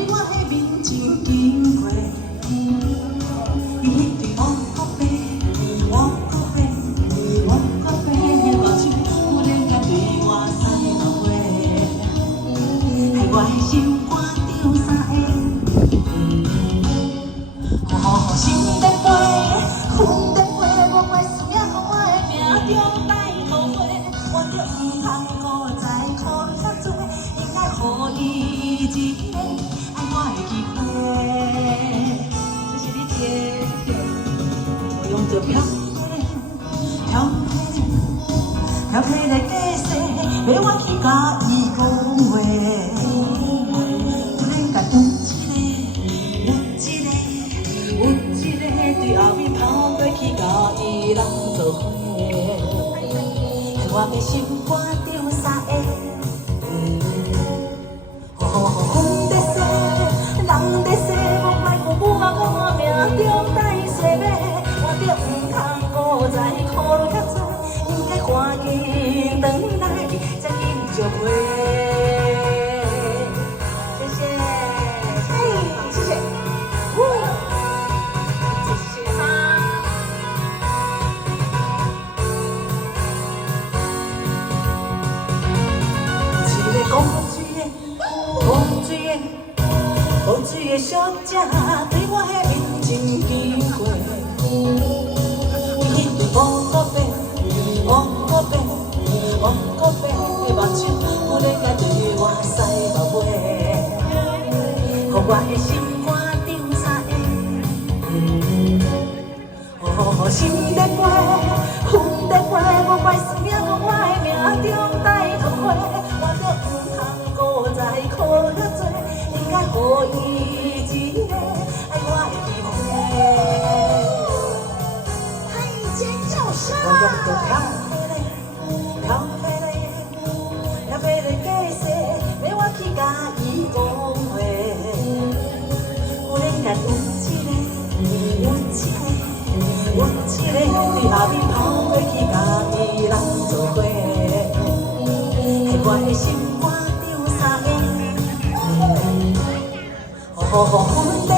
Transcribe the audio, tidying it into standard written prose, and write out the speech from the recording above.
对我的面前经过。伊迄对乌古白，乌古白，乌古白的目睭，忽然间对我撒落花，害我的心肝着三下。心在飞，云在飞，无怪思命，讲我的命中带土灰，我着毋通搁再苦遐多，应该予伊一个爱我的机会。这是你的，我用着飘飞，飘飞，飘飞来假势，要我去甲伊讲话。忽然间对后面跑过去，甲伊人做伙，害我的心肝着三下。风在吹，人在说，无怪父母啊讲我命中带衰马，我着毋通搁再苦遐多，应该赶紧转来，才紧续会。谢谢，谢谢。无水的小姐对我的面前经过，伊迄对乌古白、乌古白、乌古白的目睭，忽然间对我撒落花，予我的心肝着三下。心在飞，云在飞，无怪思命，讲我的命中带土灰，我着毋通搁再苦遐多。应该予伊一个爱我的机会。欢迎尖叫声！我用着飘飞来，飘飞来，飘飞来假势，要我去甲伊讲话。忽然间有一个对后面跑过去，甲伊人做伙，害我的心肝着三下。云在